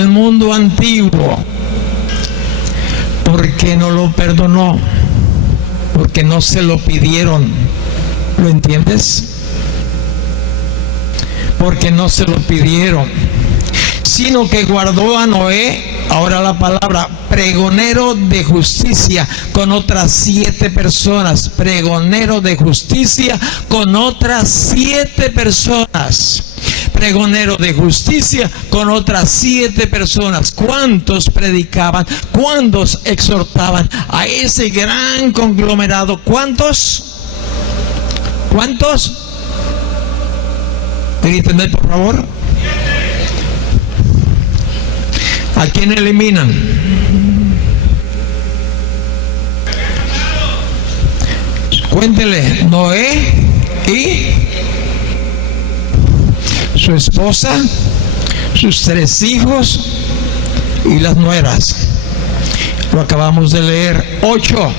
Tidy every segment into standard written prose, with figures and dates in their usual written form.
al mundo antiguo. ¿Por qué no lo perdonó? Porque no se lo pidieron. ¿Lo entiendes? Porque no se lo pidieron, sino que guardó a Noé, ahora la palabra, pregonero de justicia, con otras 7 personas. Pregonero de justicia con otras 7 personas. Pregonero de justicia con otras 7 personas. ¿Cuántos predicaban? ¿Cuántos exhortaban a ese gran conglomerado? ¿Cuántos? ¿Cuántos? ¿Entender, por favor? ¿A quién eliminan? Cuéntele. Noé y su esposa, sus 3 hijos y las nueras. Lo acabamos de leer. 8.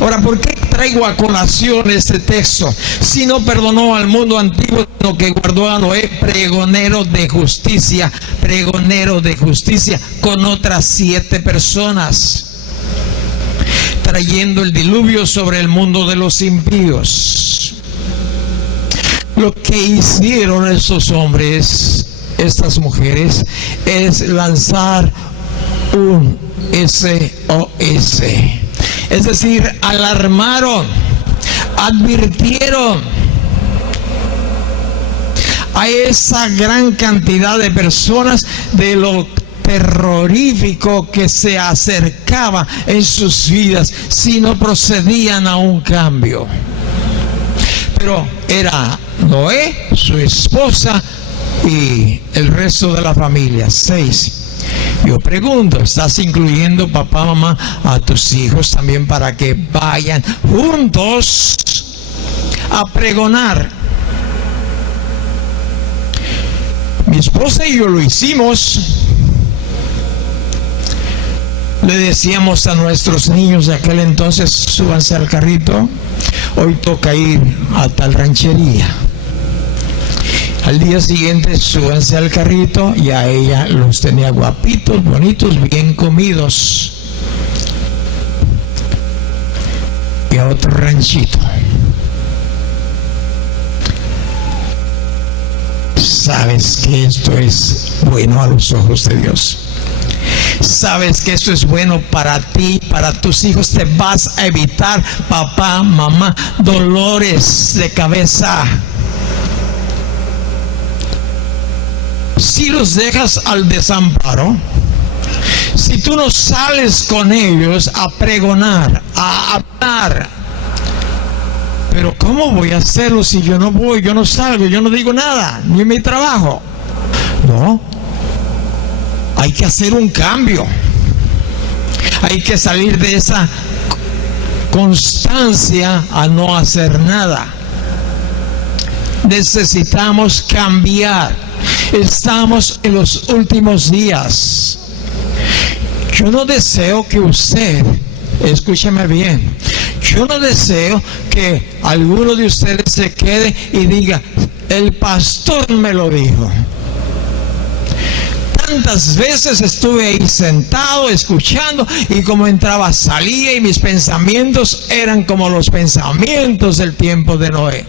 Ahora, ¿por qué traigo a colación este texto? Si no perdonó al mundo antiguo, sino que guardó a Noé, pregonero de justicia con otras 7 personas, trayendo el diluvio sobre el mundo de los impíos. Lo que hicieron estos hombres, estas mujeres, es lanzar un SOS. Es decir, alarmaron, advirtieron a esa gran cantidad de personas de lo terrorífico que se acercaba en sus vidas si no procedían a un cambio. Pero era Noé, su esposa y el resto de la familia. 6. Yo pregunto, ¿estás incluyendo, papá, mamá, a tus hijos también para que vayan juntos a pregonar? Mi esposa y yo lo hicimos. Le decíamos a nuestros niños de aquel entonces: súbanse al carrito, hoy toca ir a tal ranchería. Al día siguiente, súbanse al carrito, y a ella los tenía guapitos, bonitos, bien comidos. Y a otro ranchito. Sabes que esto es bueno a los ojos de Dios. Sabes que esto es bueno para ti, para tus hijos. Te vas a evitar, papá, mamá, dolores de cabeza. Si los dejas al desamparo, si tú no sales con ellos a pregonar, a hablar, pero ¿cómo voy a hacerlo si yo no voy, yo no salgo, yo no digo nada, ni en mi trabajo? No, hay que hacer un cambio. Hay que salir de esa constancia a no hacer nada. Necesitamos cambiar. Estamos en los últimos días. Yo no deseo que usted, escúcheme bien, yo no deseo que alguno de ustedes se quede y diga: el pastor me lo dijo. Tantas veces estuve ahí sentado escuchando, y como entraba salía, y mis pensamientos eran como los pensamientos del tiempo de Noé.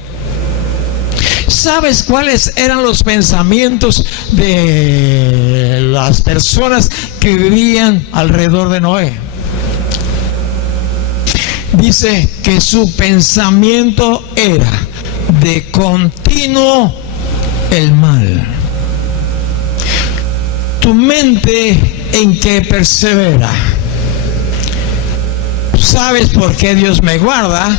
¿Sabes cuáles eran los pensamientos de las personas que vivían alrededor de Noé? Dice que su pensamiento era de continuo el mal. Tu mente, ¿en qué persevera? ¿Sabes por qué Dios me guarda?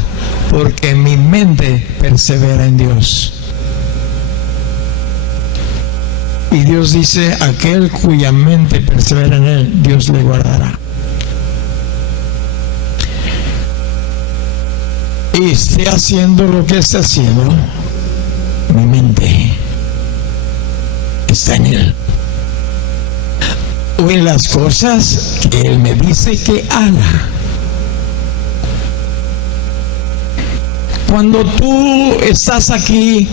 Porque mi mente persevera en Dios. Y Dios dice: aquel cuya mente persevera en Él, Dios le guardará. Y esté haciendo lo que esté haciendo, mi mente está en Él. O en las cosas que Él me dice que haga. Cuando tú estás aquí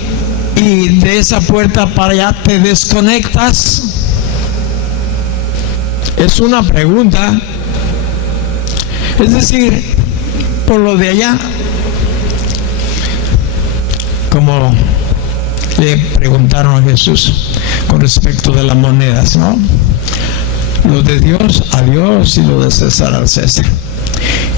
y de esa puerta para allá te desconectas, Es una pregunta. Es decir, por lo de allá, como le preguntaron a Jesús con respecto de las monedas, ¿no? Lo de Dios a Dios y lo de César al César.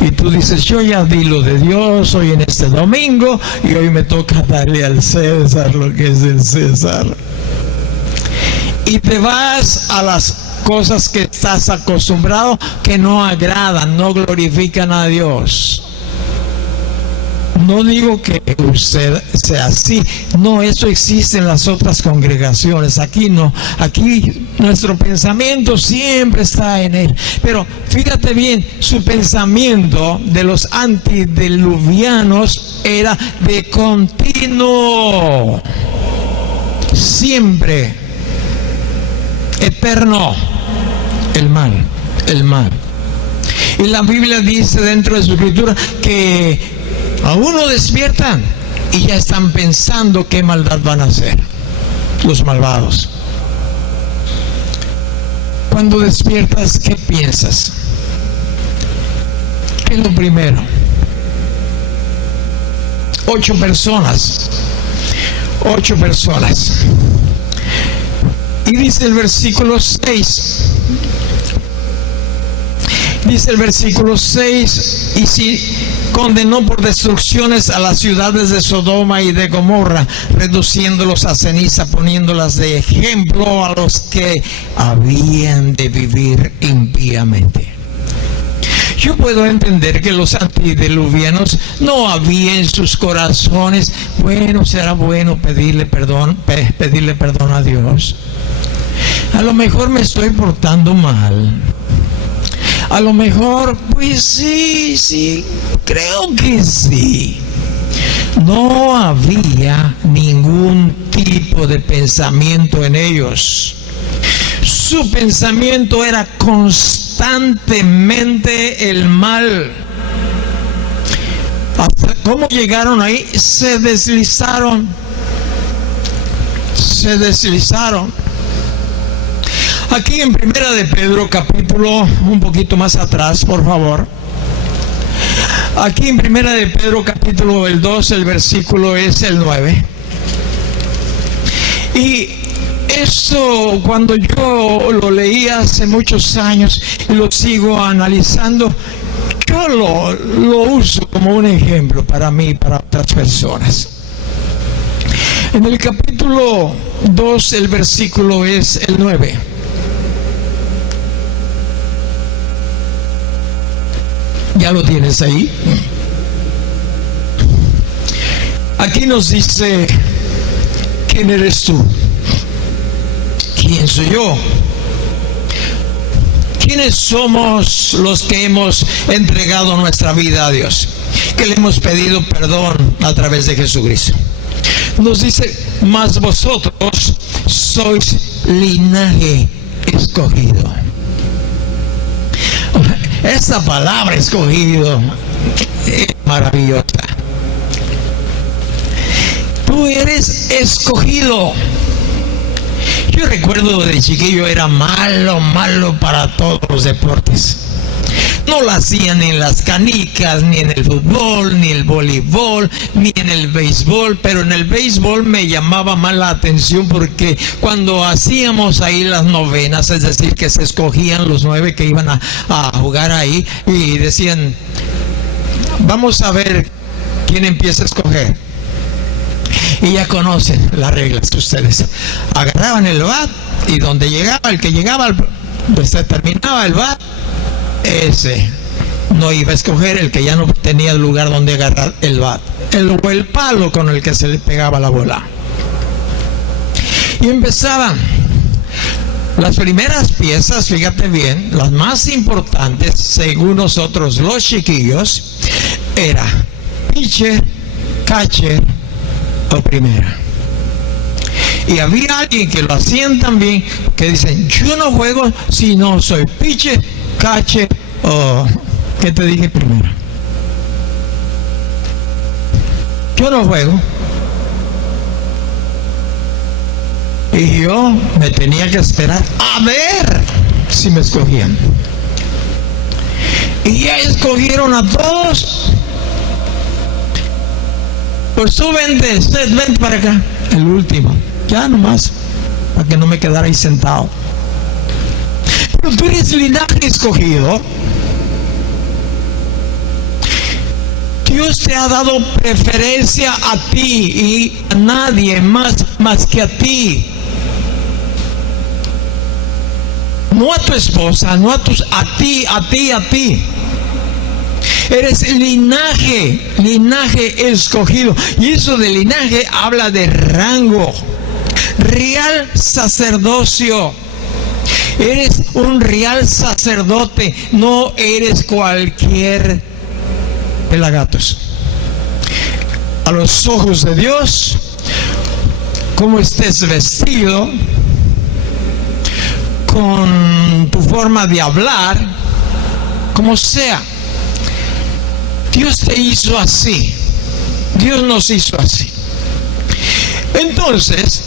Y tú dices, yo ya di lo de Dios hoy en este domingo y hoy me toca darle al César lo que es del César. Y te vas a las cosas que estás acostumbrado, que no agradan, no glorifican a Dios. No digo que usted sea así, no, eso existe en las otras congregaciones, aquí no, aquí nuestro pensamiento siempre está en él. Pero fíjate bien, su pensamiento de los antediluvianos era de continuo, siempre, eterno, el mal, el mal. Y la Biblia dice dentro de su escritura que a uno despiertan y ya están pensando qué maldad van a hacer los malvados. Cuando despiertas, ¿qué piensas? ¿Qué es lo primero? 8 personas. Y dice el versículo 6. Dice el versículo 6, y si condenó por destrucciones a las ciudades de Sodoma y de Gomorra, reduciéndolos a ceniza, poniéndolas de ejemplo a los que habían de vivir impíamente. Yo puedo entender que los antediluvianos no había en sus corazones, bueno, será bueno pedirle perdón a Dios. A lo mejor me estoy portando mal. A lo mejor, pues sí, creo que sí. No había ningún tipo de pensamiento en ellos. Su pensamiento era constantemente el mal. ¿Cómo llegaron ahí? Se deslizaron. Aquí en Primera de Pedro, capítulo, un poquito más atrás, por favor. Aquí en Primera de Pedro, capítulo el 2, el versículo es el 9. Y esto, cuando yo lo leí hace muchos años y lo sigo analizando, yo lo uso como un ejemplo para mí y para otras personas. En el capítulo 2, el versículo es el 9. ¿Ya lo tienes ahí? Aquí nos dice, ¿quién eres tú? ¿Quién soy yo? ¿Quiénes somos los que hemos entregado nuestra vida a Dios? Que le hemos pedido perdón a través de Jesucristo. Nos dice, mas vosotros sois linaje escogido. Esta palabra escogido es maravillosa. Tú eres escogido. Yo recuerdo de chiquillo era malo para todos los deportes. No lo hacían ni en las canicas, ni en el fútbol, ni el voleibol, ni en el béisbol, pero en el béisbol me llamaba más la atención porque cuando hacíamos ahí las novenas, es decir, que se escogían los 9 que iban a jugar ahí y decían, vamos a ver quién empieza a escoger. Y ya conocen las reglas ustedes. Agarraban el bat y donde llegaba, el que llegaba, pues se terminaba el bat, ese no iba a escoger, el que ya no tenía lugar donde agarrar el bat, o el palo con el que se le pegaba la bola. Y empezaban las primeras piezas, fíjate bien, las más importantes según nosotros los chiquillos, era pitcher, catcher o primera. Y había alguien que lo hacían también, que dicen, yo no juego si no soy pitcher, catcher o, ¿qué te dije primero? Yo no juego. Y yo me tenía que esperar a ver si me escogían. Y ya escogieron a todos. Pues tú vente para acá. El último. Ya nomás, para que no me quedara ahí sentado. Pero tú eres linaje escogido. Dios te ha dado preferencia a ti y a nadie más que a ti. No a tu esposa, no a ti. Eres linaje escogido. Y eso de linaje habla de rango. Real sacerdocio. Eres un real sacerdote, no eres cualquier pelagatos. A los ojos de Dios, como estés vestido, con tu forma de hablar, como sea, Dios te hizo así. Dios nos hizo así. Entonces,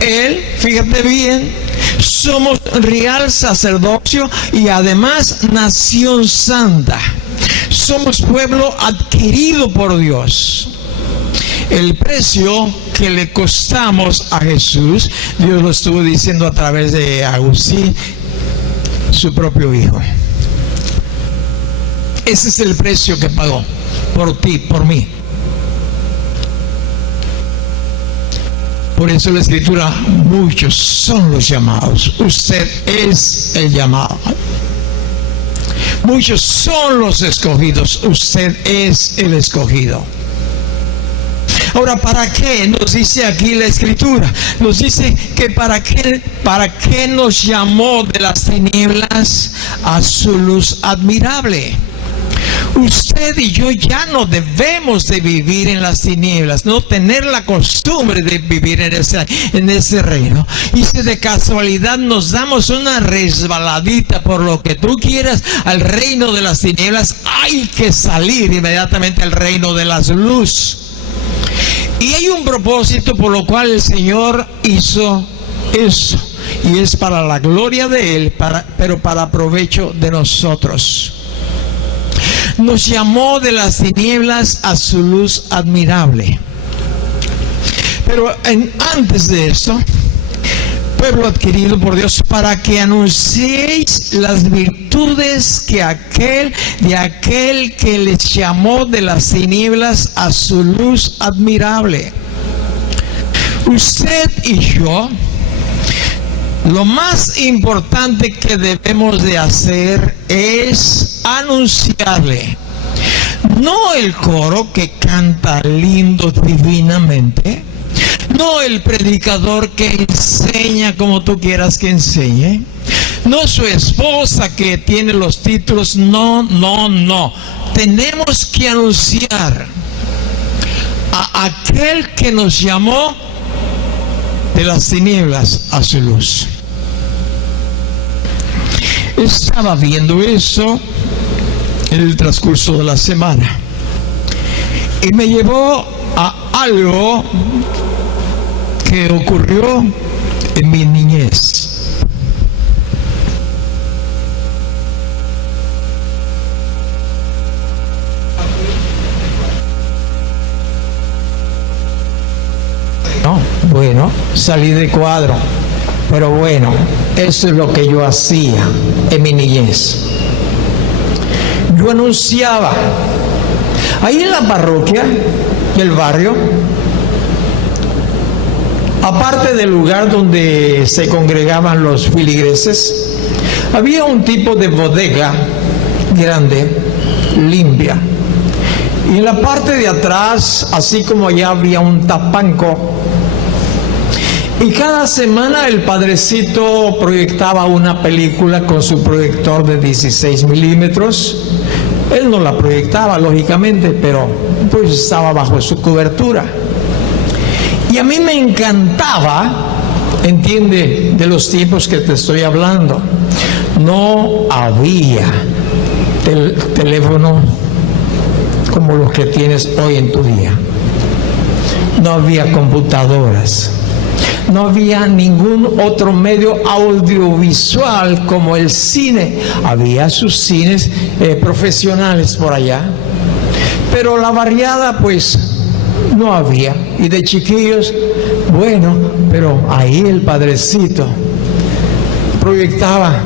Él, fíjate bien, somos real sacerdocio y además nación santa. Somos pueblo adquirido por Dios. El precio que le costamos a Jesús, Dios lo estuvo diciendo a través de Agustín, su propio Hijo. Ese es el precio que pagó por ti, por mí. Por eso la Escritura, muchos son los llamados. Usted es el llamado. Muchos son los escogidos. Usted es el escogido. Ahora, ¿para qué? Nos dice aquí la Escritura. Nos dice que para qué nos llamó de las tinieblas a su luz admirable. Usted y yo ya no debemos de vivir en las tinieblas, no tener la costumbre de vivir en ese reino. Y si de casualidad nos damos una resbaladita por lo que tú quieras al reino de las tinieblas, hay que salir inmediatamente al reino de la luz. Y hay un propósito por lo cual el Señor hizo eso, y es para la gloria de Él, pero para provecho de nosotros. Nos llamó de las tinieblas a su luz admirable. Pero antes de esto, pueblo adquirido por Dios, para que anunciéis las virtudes de aquel que les llamó de las tinieblas a su luz admirable. Usted y yo, lo más importante que debemos de hacer es anunciarle. No el coro que canta lindo divinamente, no el predicador que enseña como tú quieras que enseñe, no su esposa que tiene los títulos, no. Tenemos que anunciar a aquel que nos llamó de las tinieblas a su luz. Estaba viendo eso en el transcurso de la semana y me llevó a algo que ocurrió en mi niñez. Bueno, salí de cuadro, pero bueno, eso es lo que yo hacía en mi niñez. Yo anunciaba ahí en la parroquia del barrio, aparte del lugar donde se congregaban los feligreses, había un tipo de bodega grande, limpia, y en la parte de atrás, así como allá, había un tapanco. Y cada semana el padrecito proyectaba una película con su proyector de 16 milímetros. Él no la proyectaba, lógicamente, pero pues estaba bajo su cobertura. Y a mí me encantaba, entiende, de los tiempos que te estoy hablando. No había teléfono como los que tienes hoy en tu día. No había computadoras. No había ningún otro medio audiovisual como el cine. Había sus cines profesionales por allá, pero la barriada pues no había. Y de chiquillos, bueno, pero ahí el padrecito proyectaba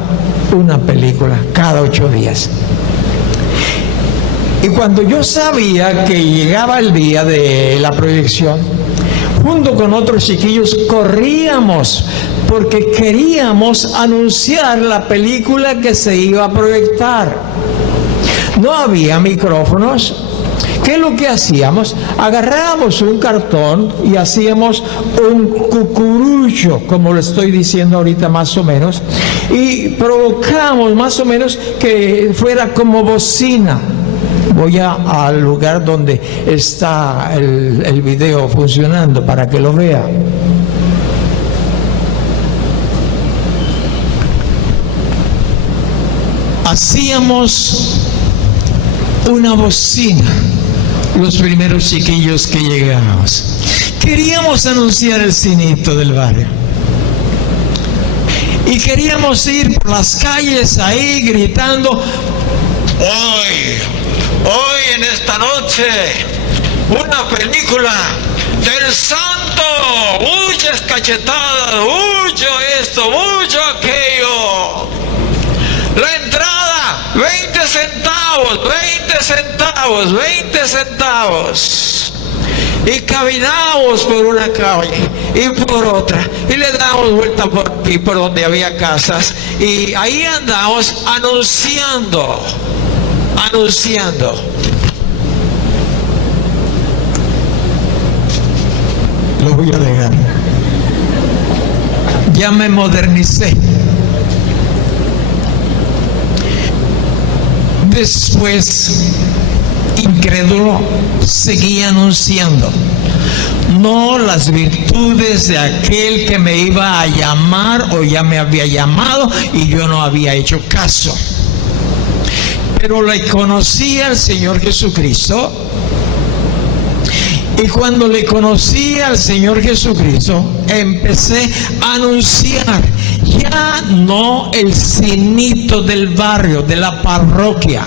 una película cada 8 días. Y cuando yo sabía que llegaba el día de la proyección, junto con otros chiquillos corríamos porque queríamos anunciar la película que se iba a proyectar. No había micrófonos. ¿Qué es lo que hacíamos? Agarrábamos un cartón y hacíamos un cucurucho, como lo estoy diciendo ahorita más o menos, y provocamos más o menos que fuera como bocina. Voy al lugar donde está el video funcionando para que lo vea. Hacíamos una bocina los primeros chiquillos que llegábamos. Queríamos anunciar el cinito del barrio. Y queríamos ir por las calles ahí gritando: Hoy en esta noche, una película del santo, muchas cachetadas, mucho esto, mucho aquello. La entrada, 20 centavos, 20 centavos, 20 centavos. Y caminamos por una calle y por otra, y le damos vuelta por aquí, por donde había casas, y ahí andamos anunciando. Lo voy a dejar. Ya me modernicé. Después, incrédulo, seguía anunciando no las virtudes de aquel que me iba a llamar o ya me había llamado y yo no había hecho caso. Pero le conocí al Señor Jesucristo, y cuando le conocí al Señor Jesucristo, empecé a anunciar ya no el cinito del barrio, de la parroquia.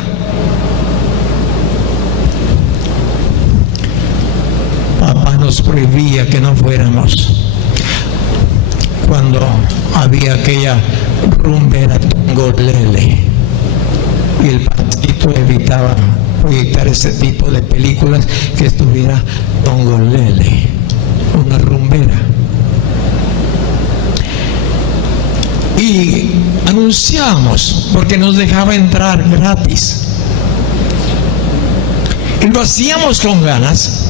Papá nos prohibía que no fuéramos cuando había aquella rumbera Tongolele. Y el pastorcito evitaba proyectar ese tipo de películas que estuviera Tongolele, una rumbera. Y anunciábamos porque nos dejaba entrar gratis. Y lo hacíamos con ganas.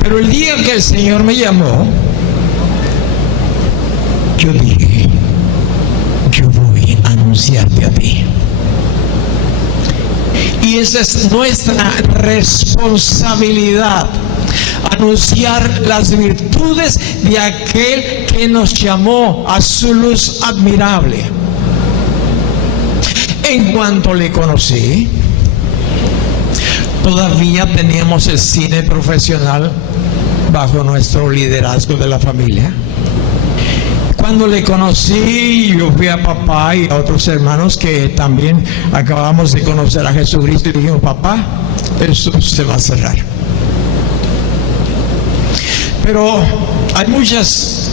Pero el día que el Señor me llamó, yo dije: yo voy a anunciarte a ti. Y esa es nuestra responsabilidad, anunciar las virtudes de aquel que nos llamó a su luz admirable. En cuanto le conocí, todavía teníamos el cine profesional bajo nuestro liderazgo de la familia. Cuando le conocí, yo fui a papá y a otros hermanos que también acabamos de conocer a Jesucristo y dijimos: papá, eso se va a cerrar. Pero hay muchas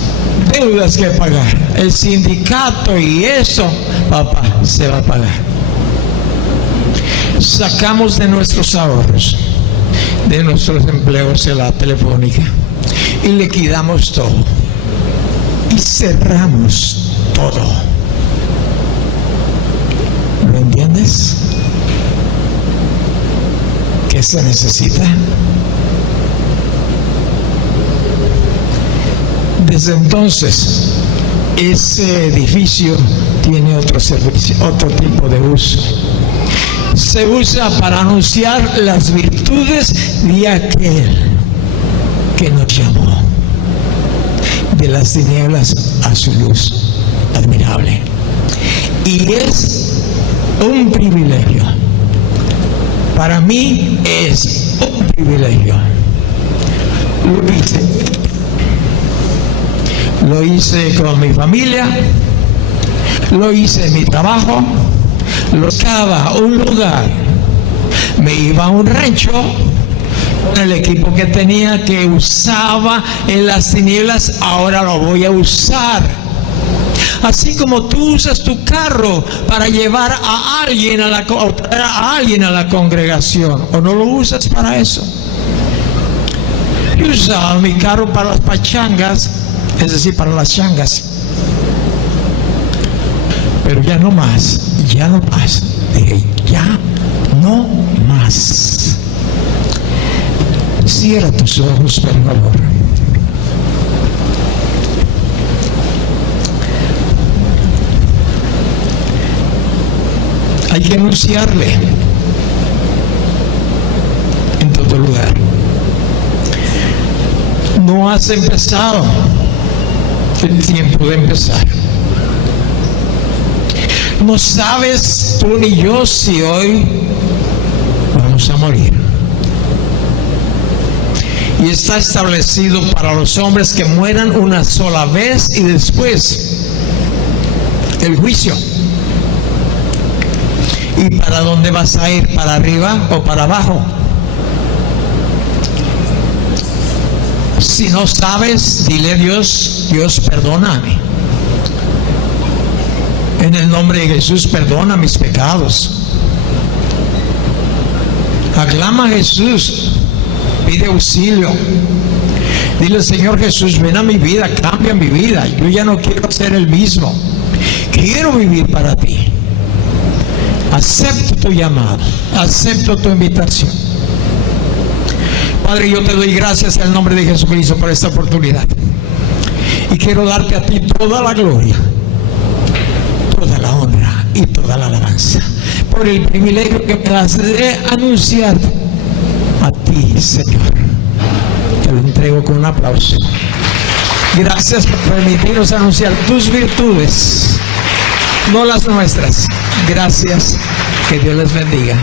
deudas que pagar. El sindicato y eso, papá, se va a pagar. Sacamos de nuestros ahorros, de nuestros empleos en la telefónica, y liquidamos todo. Y cerramos todo. ¿Lo entiendes? ¿Qué se necesita? Desde entonces, ese edificio tiene otro servicio, otro tipo de uso. Se usa para anunciar las virtudes de aquel que nos llamó de las tinieblas a su luz admirable. Y es un privilegio. Para mí es un privilegio. Lo hice Lo hice con mi familia, lo hice en mi trabajo, lo buscaba un lugar, me iba a un rancho con el equipo que tenía, que usaba en las tinieblas, ahora lo voy a usar. Así como tú usas tu carro para llevar a alguien a la congregación, o no lo usas para eso. Yo usaba mi carro para las pachangas, es decir, para las changas. Pero ya no más, ya no más. Dije, ya no más. Cierra tus ojos, por favor. Hay que anunciarle en todo lugar. No has empezado el tiempo de empezar. No sabes tú ni yo si hoy vamos a morir. Y está establecido para los hombres que mueran una sola vez y después el juicio. ¿Y para dónde vas a ir? ¿Para arriba o para abajo? Si no sabes, dile a Dios, Dios, perdóname. En el nombre de Jesús, perdona mis pecados. Aclama a Jesús, pide auxilio. Dile, Señor Jesús, ven a mi vida, cambia mi vida. Yo ya no quiero ser el mismo. Quiero vivir para ti. Acepto tu llamado, acepto tu invitación. Padre, yo te doy gracias en el nombre de Jesucristo por esta oportunidad. Y quiero darte a ti toda la gloria, toda la honra y toda la alabanza por el privilegio que me das de anunciar a ti, Señor. Te lo entrego con un aplauso. Gracias por permitirnos anunciar tus virtudes, no las nuestras. Gracias, que Dios les bendiga.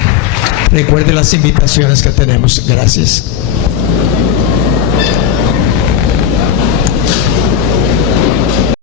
Recuerde las invitaciones que tenemos. Gracias.